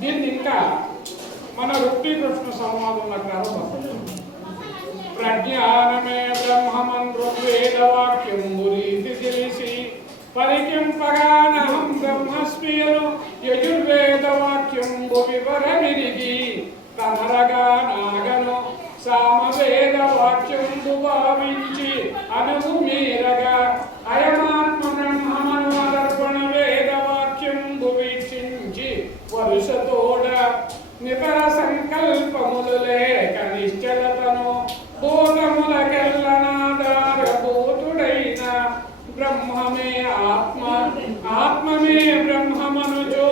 దీన్ని ఇంకా మన రుక్మీకృష్ణ సంవాదంలో ప్రారంభం. ప్రజ్ఞానమే బ్రహ్మమన్ ఋగ్వేదవాక్యం గురీతి తెలిసి పరికింపగానహం బ్రహ్మస్మియను యజుర్వేదవాక్యం వివరమిరిగి కనరగానాగను సామవేదవాక్యం భావించి అనువు మీరగా అయమాత్మ బ్రహ్మమనుదర్పణ వేదవాక్యం వీక్షించి వరుసతోడ నితర సంకల్పములు లేక నిశ్చలతను భూతములకెల్లనాదారభూతుడైన బ్రహ్మమే ఆత్మ ఆత్మమే బ్రహ్మమనుజో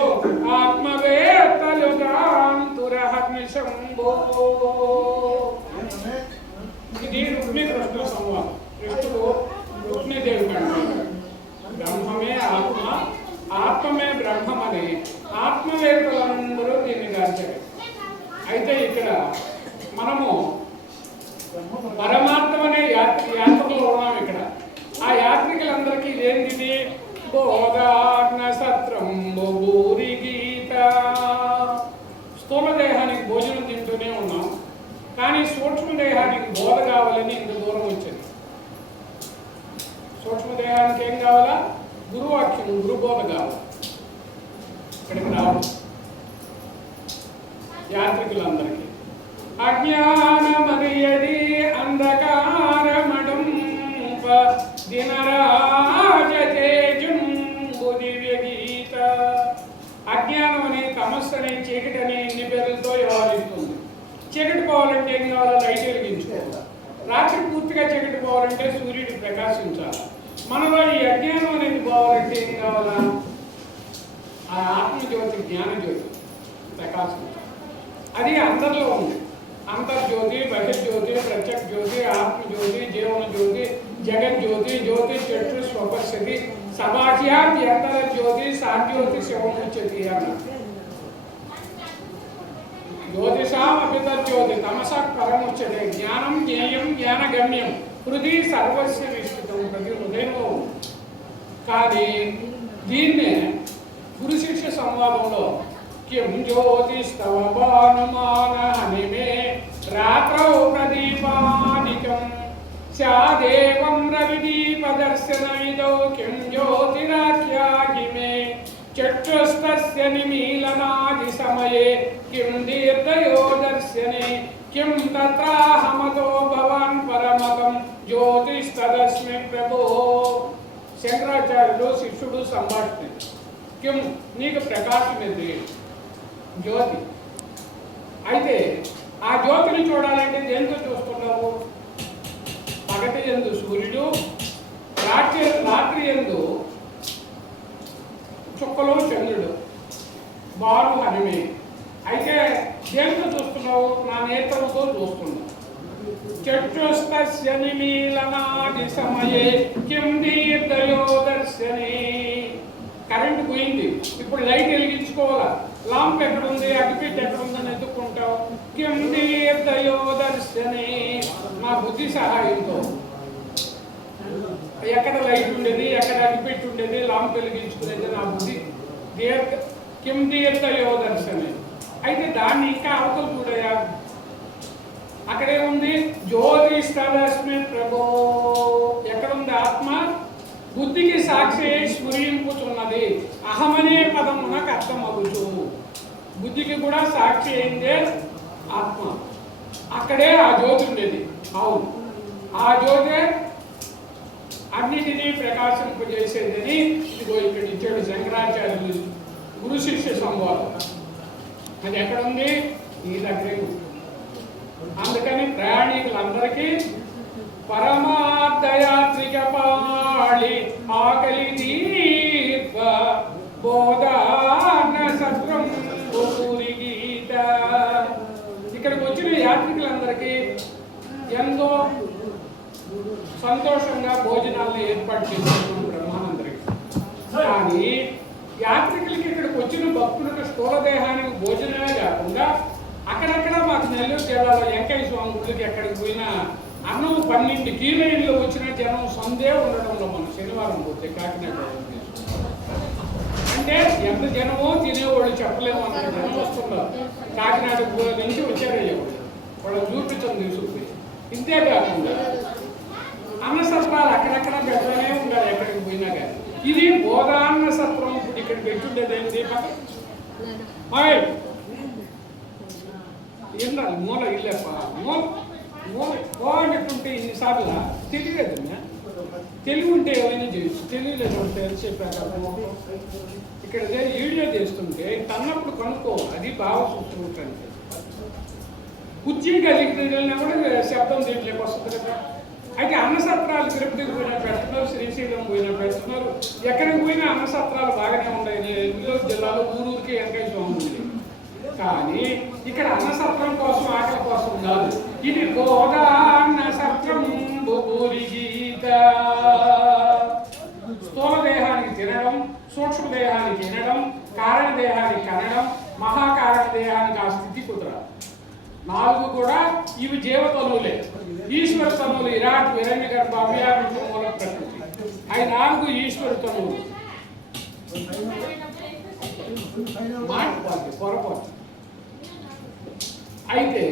ఆత్మవేత్తలు కాంతురహర్నిశంభో. ఇది రుక్మికృష్ణ సంవాదం. కృష్ణుడు రుక్మిదేవి కంటే బ్రహ్మమే ఆత్మ ఆత్మమే బ్రహ్మమని ఆత్మవేత్తలందరూ దీన్ని గాంచారు. అయితే ఇక్కడ మనము పరమాత్మనే యాత్రలో ఉన్నాం. ఇక్కడ ఆ యాత్రికులందరికీ ఇదేంటిది? బోధార్ణ సత్రం భూరి గీత. స్థూల దేహానికి భోజనం తింటూనే ఉన్నాం, కానీ సూక్ష్మ దేహానికి బోధ కావాలని ఇంత దూరం వచ్చింది. సూక్ష్మ దేహానికి ఏం కావాలా? గురువాక్యం, గురుబోధ కావాలి. ఇక్కడికి రావడం యాత్రికులందరికీ అజ్ఞానమరియది అంధకారమడుంప దినరాజతేజం దివ్యగీత. అజ్ఞానం అనే తమస్సు అనే చీకటి అనే ఇన్ని పేర్లతో వ్యవహరిస్తుంది. చీకటి పోవాలంటే ఏం కావాలా? లైట్ వెలిగించుకోవాలి. రాత్రి పూర్తిగా చీకటి పోవాలంటే సూర్యుడు ప్రకాశించాలి. మనలో ఈ అజ్ఞానం అనేది పోవాలంటే ఏం కావాలా? ఆ ఆత్మజ్యోతి, జ్ఞానజ్యోతి ప్రకాశించాలి. అది అందరిలో ఉంది. అంతర్జ్యోతి, బహిర్జ్యోతి, ప్రత్యక్ష జ్యోతి, ఆత్మజ్యోతి, జీవన జ్యోతి, జగజ్యోతి, జ్యోతి చక్షు స్వపశ్యతి సమాఖ్యాభ్యంతర జ్యోతి సాజ్యోతి శివముచ్యతి అన్నారు. జ్యోతిషామపితర్జ్యోతి తమసా పరముచ్యతే జ్ఞానం జ్ఞేయం జ్ఞానగమ్యం హృది సర్వస్య విస్తృతం. ప్రతి హృదయంలో. కానీ దీన్నే గురు శిష్య సంవాదంలో కిం జ్యోతిస్తవ భానుమాన హనిమే రాత్రౌ ప్రదీపానికం స్యాదేవం రవిదీపదర్శనమిదో కిం జ్యోతిరాఖ్యాహిమే చక్షుస్తస్య నిమీలనాది సమయే కిం దీర్ఘయో దర్శనే కిం తత్రాహమతో భవాన్ పరమకం జ్యోతిస్తదస్మి ప్రభో. శంకరాచార్యుడు శిష్యుడు సంభాషణ. కిం నీకు ప్రకాశం ఏంటి? జ్యోతి. అయితే ఆ జ్యోతిని చూడాలంటే దేంతో చూస్తున్నావు? పగటి యందు సూర్యుడు, రాత్రి యందు చుక్కలు చంద్రుడు, బాలు హనిమే. అయితే దేంతో చూస్తున్నావు? నా నేత్రంతో చూస్తున్నావు. చక్షుస్తస్య నిమీలనాది సమయే కిం దీర్ఘయో దర్శనే. కరెంటు పోయింది, ఇప్పుడు లైట్ వెలిగించుకోవాలా. లాంప్ ఎక్కడుంది, అగ్గిపెట్టి ఎక్కడుందని ఎత్తుకుంటావు. కిం దీర్ఘయో దర్శనే. మా బుద్ధి సహాయంతో ఎక్కడ లైట్ ఉండేది, ఎక్కడ అగ్గిపెట్టి ఉండేది, లాంప్ వెలిగించుకునేది నా బుద్ధి. కిం దీర్ఘయో దర్శనే. అయితే దాన్ని ఇంకా అవతలు చూడయా. అక్కడే ఉంది జ్యోతిస్తదస్మి ప్రభో. ఎక్కడుంది ఆత్మ? బుద్ధికి సాక్షి స్ఫురింపుచున్నది. అహమనే పదమునకు అర్థమవుతూ బుద్ధికి కూడా సాక్షి అయిందే ఆత్మ. అక్కడే ఆ జ్యోతి ఉండేది. అవును, ఆ జ్యోతి అన్నిటినీ ప్రకాశింపజేసేదని ఇదిగో ఇక్కడ ఇచ్చాడు శంకరాచార్యులు గురు శిష్య సంవాదం. అది ఎక్కడుంది? ఈ దగ్గరే ఉంది. అందుకని ప్రయాణికులందరికీ పరమార్థయాత్రిక పాళి ఆకలి తీర్ప బోధాన సత్రం పూరి గీత. ఇక్కడికి వచ్చిన యాత్రికులందరికీ ఎంతో సంతోషంగా భోజనాలను ఏర్పాటు చేస్తున్నాం బ్రహ్మానందరికి. కానీ యాత్రికులకి ఇక్కడికి వచ్చిన భక్తులకు స్థూల దేహానికి భోజనమే కాకుండా అక్కడక్కడ మాకు నెల్లూరు జిల్లాలో వెంకయ్య స్వామి గుడికి ఎక్కడికి పోయినా అన్నం 12 కిలోమీటర్లు వచ్చిన జనం సందే ఉండడంలో మనం శనివారం పోతే కాకినాడ అంటే ఎంత జనమో తినేవాళ్ళు చెప్పలేము అన్న జనం వస్తున్నారు. కాకినాడ నుంచి వచ్చారయ్యా వాళ్ళని చూపించడం తీసుకుపోయి. ఇంతే కాకుండా అన్న సత్రాలు అక్కడక్కడ పెద్దనే ఉండాలి ఎక్కడికి పోయినా కానీ. ఇది బోధాన్న సత్రం ఇప్పుడు ఇక్కడ పెట్టుండేది ఏంటి ఏండాలి మూల ఇల్లేప్ప మూల మూల పోవాలంటుంటే ఇన్నిసార్లు తెలియలేదు. తెలివి ఉంటే ఏమైనా చేయొచ్చు, తెలియలేదు అంటే చెప్పారు. ఇక్కడ వీడియో చేస్తుంటే తన్నప్పుడు కనుక్కో, అది బాగా చూస్తుంటే కుర్చీ కలిగి వెళ్ళినా కూడా శబ్దం దీంట్లోకి వస్తుంది కదా. అయితే అన్నసత్రాలు తిరుపతికి పోయినా పెడుతున్నారు, శ్రీశైలం పోయినా పెడుతున్నారు, ఎక్కడికి పోయినా అన్నసత్రాలు బాగానే ఉన్నాయి. నెల్లూరు జిల్లాలో ఊరూరికి వెంకయ్య స్వామి ఉంది. కానీ ఇక్కడ అన్నసత్రం కోసం ఆకలి కోసం కాదు. ఇది గోదాన్న సత్రం గీత. స్థూల దేహానికి తినడం, సూక్ష్మ దేహానికి తినడం, కారణ దేహానికి కనడం, మహాకారణ దేహానికి ఆ స్థితి కుదరదు. 4 కూడా ఇవి జీవతనువులే. ఈశ్వర తనువులు విరాట్, విరణ్య గర్భ, అవ్యాపించ, మూల ప్రకృతి. అవి 4 ఈశ్వర తనువులు. పొరపాటు. అయితే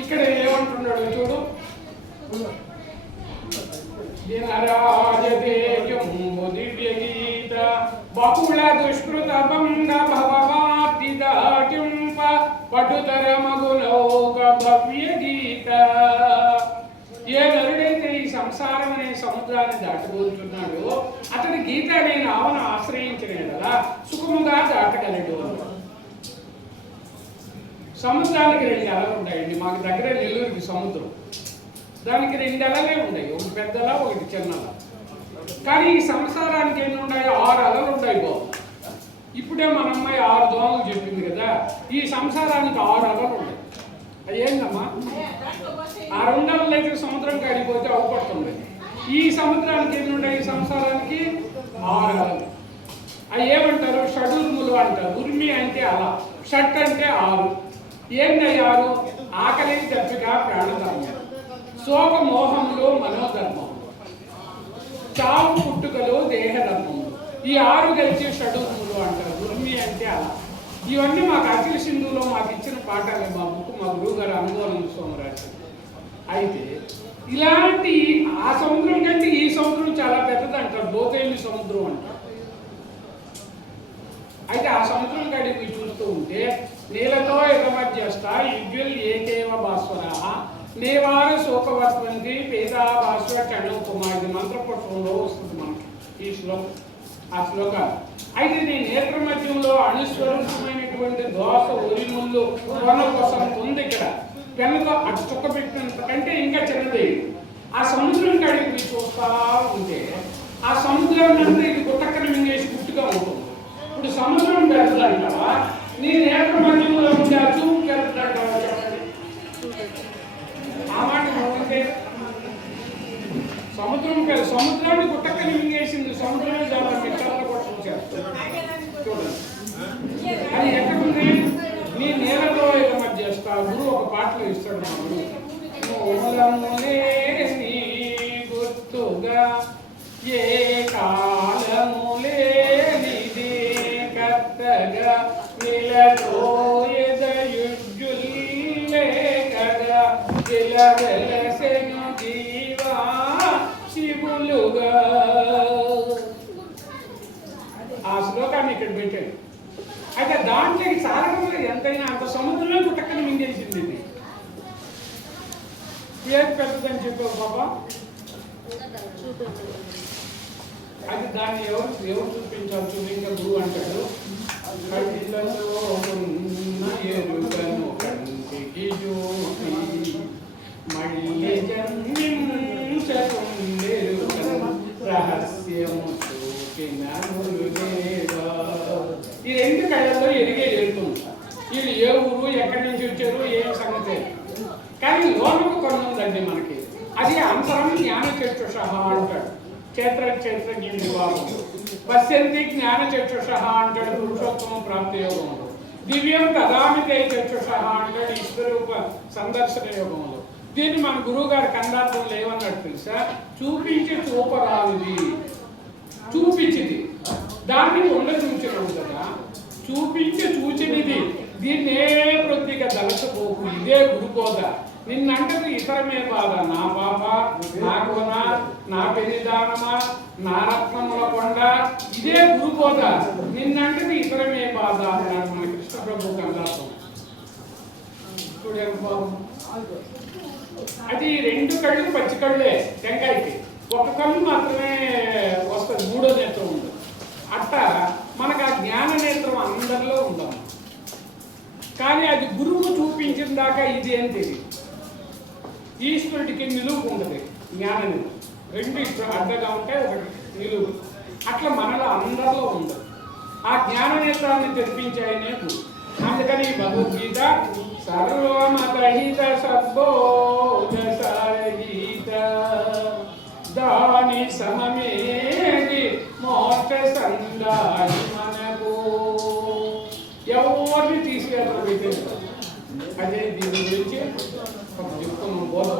ఇక్కడ ఏమంటున్నాడు చూడు, దివ్య గీత బహుళ దుష్కృత బంధ భవవాది దాటింప పటుతర మగులౌక భవ్య గీత. ఏ నరుడైతే ఈ సంసారం అనే సముద్రాన్ని దాటబోతున్నాడో అతడి గీత అనే నావను ఆశ్రయించిన కదా సుఖముగా దాటగలడు. సముద్రానికి 2 అలలు ఉంటాయండి. మాకు దగ్గర నెల్లూరుకి సముద్రం, దానికి 2 అలలే ఉన్నాయి, ఒకటి పెద్దలా ఒకటి చిన్నలా. కానీ ఈ సంసారానికి ఎన్ని ఉన్నాయి? 6 అలలు ఉన్నాయి బాబు. ఇప్పుడే మన అమ్మాయి 6 దోమలు చెప్పింది కదా. ఈ సంసారానికి 6 అలలు ఉన్నాయి. అది ఏందమ్మా? ఆ 2 అలలు అయితే సముద్రం కాడిపోతే అవపడుతుంది. ఈ సముద్రానికి ఎన్ని ఉన్నాయి? ఈ సంసారానికి 6 అలలు. అవి ఏమంటారు? షడుర్ములు అంటారు. ఉర్మి అంటే అలా, షట్ అంటే 6. ఏంటి 6? ఆకలి, దప్పిక, ప్రాణధర్మం, శోక మోహములు, మనోధర్మం, చావు పుట్టుకలు, దేహధర్మములు. ఈ 6 కలిసి షడుర్ములు అంటారు. ఉర్మి అంటే అలా. ఇవన్నీ మాకు అఖిల సింధులో మాకు ఇచ్చిన పాఠాలే. మా బుక్ మా గురువు గారు అనుభవం సోమరాజు. అయితే ఇలాంటి ఆ సముద్రం కంటే ఈ సముద్రం చాలా పెద్దది అంటారు. బోతేమి సముద్రం అంటారు. అయితే ఆ సముద్రం కాడికి చూస్తూ ఉంటే నీలతో ఎగమధ్యస్థ యుగ్యుల్ ఏకేవ భాస్వర నేవార శోకవస్వంతి పేదా భాస్వ కణోపమా. ఇది మంత్రపుష్పంలో వస్తుంది మనకి ఈ శ్లోకం, ఆ శ్లోకాలు. అయితే నీ నేత్ర మధ్యంలో అణుస్వరూపమైనటువంటి దోష ఒరిముళ్ళు కొన కోసం ఉంది. ఇక్కడ పెన్నుతో అటు చుక్క పెట్టినంత కంటే ఇంకా చిన్నది. ఆ సముద్రం కాడికి చూస్తా ఉంటే ఆ సముద్రం అంతా ఇది గుట్టక్కన మింగేసి గుట్టుగా ఉంటుంది. ఇప్పుడు సముద్రం పెద్దదంటావా, నీ నేత్ర మధ్యంలో ఉండే ఆ చూపు పెద్దదంటావా? చెప్పండి. ఆ మాట ఉంటే సముద్రం పేరు సముద్రాన్ని గుట్టక్కని మింగేసింది. సముద్రమే చాలా మిట్టాలను కూడా చూశారు. చూడండి అది ఎక్కడుంది? నీ నేలతో ఇక మధ్య గురువు ఒక పాటలు ఇస్తాడు. మా గురువు గుర్తుగా ఏ కాలములే నిదే కర్తగా నిలతో ఎదయుజ్జుల్లే కదా జిలవెలసెను జీవా శివులుగా. ఆ శ్లోకాన్ని ఇక్కడ పెట్టాడు. అయితే దాంట్లోకి సారకంగా ఎంతైనా అంత సముద్రంలో గుట్టక్కని మింగేసింది. ఇది ఏది పెద్దదని చెప్పావు బాబా? అది దాన్ని ఎవరు చూపించాలి? చూపించా గురువు అంటాడు. కళ్ళలో ఉన్న ఎరుగను కంటికి చూపి మళ్ళీ జన్మించకుండెరుగను రహస్యము చూపిన గురుదేవా. ఈ 2 కళ్ళల్లో ఎరిగే ఎరుగుతుంది. వీళ్ళు ఏ ఊరు, ఎక్కడి నుంచి వచ్చారు, ఏం సంగతి. కానీ లోనకు కొన్ని ఉందండి మనకి. అది అంతరం జ్ఞాన చక్షుష అంటాడు. క్షేత్రజ్ఞ విభాగం. పశ్యంతి జ్ఞాన చక్షుష అంటాడు పురుషోత్తమ ప్రాప్తి యోగంలో. దివ్యం తదామితే చక్షుష అంటాడు ఈశ్వరూప సందర్శన యోగంలో. దీన్ని మన గురువు గారి కందార్థంలో ఏమన్నాడు తెలుసా? చూపించి చూపరానిది, చూపించింది దాన్ని ఉండ చూచినాడు కదా. చూపించి చూచినిది దీన్నే ప్రొద్దిగా దళచపోకు ఇదే గురుబోధ. నిన్నంటది ఇతరమే బాధ, నా పాప, నా కొన, నా పెరిదానమా, నా రత్నముల కొండ, ఇదే గురుబోధ. నిన్నంటది ఇతరమే బాధ అన్నాడు మన కృష్ణ ప్రభు కల్లాసం. చూడండి బాబు, అది 2 కళ్ళు పచ్చి కళ్ళే టెంకాయకి, ఒక కళ్ళు మాత్రమే వస్తుంది, 3వ నేత్రం ఉంది. అట్టా మనకు ఆ జ్ఞాన నేత్రం అందరిలో ఉందాం, కానీ అది గురువు చూపించిన దాకా ఇది అని తెలియదు. ఈశ్వరుడికి నిలువు ఉండదు, జ్ఞాన నిలువు 2 ఇప్పుడు అడ్డగా ఉంటాయి, ఒకటి నిలువు. అట్లా మనలో అందరిలో ఉండదు. ఆ జ్ఞాన నేత్రాన్ని తెరిపించాయనే గురువు. అందుకని భగవద్గీత సర్వమతహిత సద్బోధ సారగీత దాని సమమేది మోక్ష సందాని మనకు ఎవరిని తీసుకెళ్ళడం. అదే దీని గురించి చెప్తున్నాం బోధ